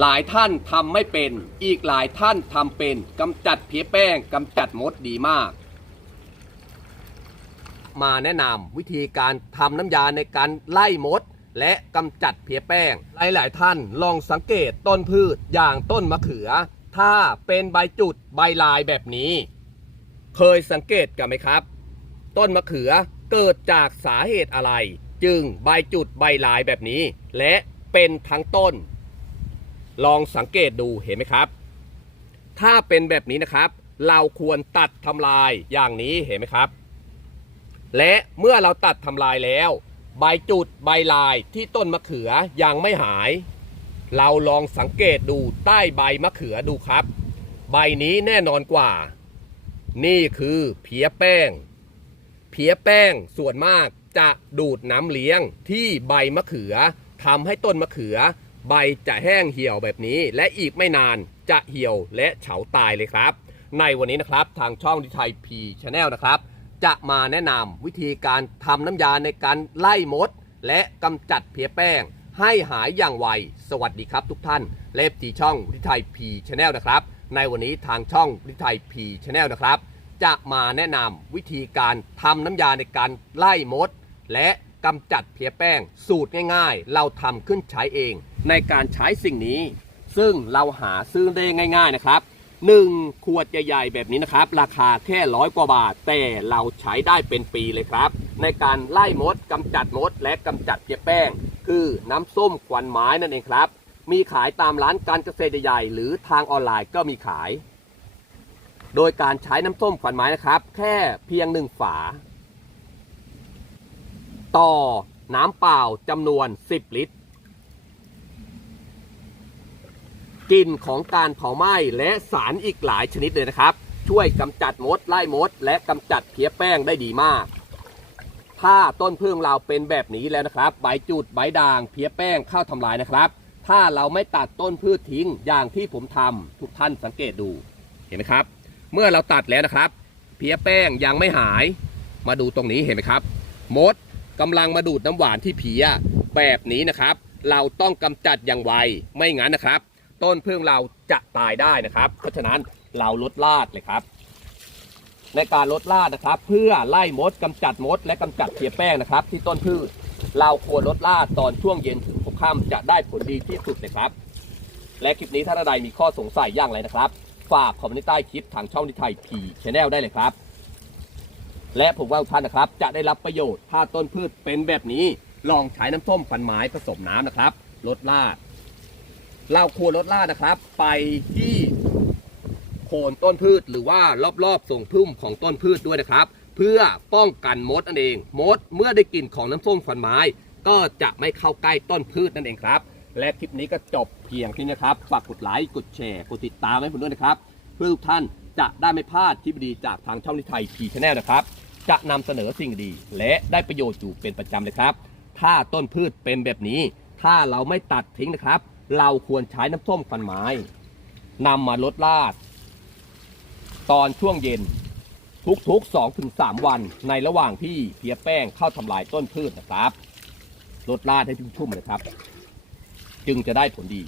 หลายท่านทำไม่เป็น อีกหลายท่านทำเป็นกำจัดเพี้ยแป้งกำจัดมดดีมาก มาแนะนำวิธีการทำน้ำยาในการไล่มด และกำจัดเพี้ยแป้ง หลายๆ ท่านลองสังเกตต้นพืชอย่างต้นมะเขือ ถ้าเป็นใบจุดใบลายแบบนี้ เคยสังเกตกันไหมครับ ต้นมะเขือเกิดจากสาเหตุอะไร จึงใบจุดใบลายแบบนี้ และเป็นทั้งต้น ลองสังเกตดูเห็นไหมครับ ถ้าเป็นแบบนี้นะครับ เราควรตัดทำลายอย่างนี้เห็นไหมครับ และเมื่อเราตัดทำลายแล้ว ใบจุดใบลายที่ต้นมะเขือยังไม่หาย เราลองสังเกตดูใต้ใบมะเขือดูครับ ใบนี้แน่นอนกว่า นี่คือเพี้ยแป้ง เพี้ยแป้งส่วนมากจะดูดน้ำเลี้ยงที่ใบมะเขือทำให้ต้นมะเขือ ใบจะแห้งเหี่ยวแบบนี้ และอีกไม่นานจะเหี่ยวและเฉาตายเลยครับ ในวันนี้นะครับทางช่องดิไทยพีชาแนลนะครับ จะมาแนะนำวิธีการทำน้ำยาในการไล่มด และกำจัดเพี้ยแป้ง ให้หายอย่างไว สวัสดีครับทุกท่านเลฟทีช่องดิไทยพีชาแนลนะครับ ในวันนี้ทางช่องดิไทยพีชาแนลนะครับ จะมาแนะนำวิธีการทำน้ำยาในการไล่มด และกำจัดเพี้ยแป้ง สูตรง่าย ๆ เราทำขึ้นใช้เอง ในการใช้สิ่งนี้ ซึ่งเราหาซื้อได้ง่าย ๆนะครับ 1 ขวดใหญ่ๆแบบนี้นะครับ ราคาแค่ร้อยกว่าบาท แต่เราใช้ได้เป็นปีเลยครับ ในการไล่มดกำจัดมด และกำจัดเพี้ยแป้ง คือน้ำส้มควันไม้นั่นเองครับ มีขายตามร้านการเกษตรใหญ่หรือทางออนไลน์ก็มีขาย โดยการใช้น้ำส้มควันไม้นะครับ แค่เพียงหนึ่งฝา ต่อน้ำเปล่าจำนวน 10 ลิตร กลิ่นของการเผาไหม้และสารอีกหลายชนิดเลยนะครับ ช่วยกำจัดมดไล่มด และกำจัดเพี้ยแป้งได้ดีมาก ถ้าต้นพึ่งเราเป็นแบบนี้แล้วนะครับ ใบจุดใบด่างเพี้ยแป้งเข้าทำลายนะครับ ถ้าเราไม่ตัดต้นพืชทิ้งอย่างที่ผมทำทุกท่านสังเกตดูเห็นไหมครับ เมื่อเราตัดแล้วนะครับ เพี้ยแป้งยังไม่หาย มาดูตรงนี้เห็นไหมครับ มดกำลังมาดูดน้ำหวานที่เพี้ยแบบนี้นะครับ เราต้องกำจัดอย่างไวไม่งั้นนะครับ ต้นพึ่งเราจะตายได้นะครับ เพราะฉะนั้นเราลดลาดเลยครับ ในการลดลาดนะครับ เพื่อไล่มดกำจัดมด และกำจัดเพี้ยแป้งนะครับ ที่ต้นพืชเราควรลดลาดตอนช่วงเย็นถึงหัวค่ำจะได้ผลดีที่สุดเลยครับ และคลิปนี้ถ้าท่านใดมีข้อสงสัยอย่างไรนะครับ ฝากคอมเมนต์ใต้คลิปทางช่องนิไทยพีชแนลได้เลยครับ และผมว่าทุกท่านนะครับ จะได้รับประโยชน์ถ้าต้นพืชเป็นแบบนี้ ลองใช้น้ำส้มควันไม้ผสมน้ำนะครับ ลดลาด เราควรลดลาดนะครับ ไปที่โคนต้นพืชหรือว่ารอบๆทรงพุ่มของต้นพืชด้วยนะครับ เพื่อป้องกันมดนั่นเองมดเมื่อได้กลิ่นของน้ำส้มควันไม้ ก็จะไม่เข้าใกล้ต้นพืชนั่นเองครับ และคลิปนี้ก็จบเพียงแค่นี้นะครับฝากกดไลค์กดแชร์กดติดตามให้ผมด้วยนะครับ เพื่อทุกท่านจะได้ไม่พลาดคลิปดีจากทางช่องนิไทยพีชแนลนะครับ จะนำเสนอสิ่งดี และได้ประโยชน์อยู่เป็นประจำเลยครับ ถ้าต้นพืชเป็นแบบนี้ ถ้าเราไม่ตัดทิ้งนะครับ เราควรใช้น้ำส้มควันไม้นำมาลดลาด ตอนช่วงเย็นทุกๆ2-3 วันในระหว่างที่เพี้ยแป้งเข้าทำลายต้นพืชนะครับลดลาดให้ชุ่มๆเลยครับ จึงจะได้ผลดี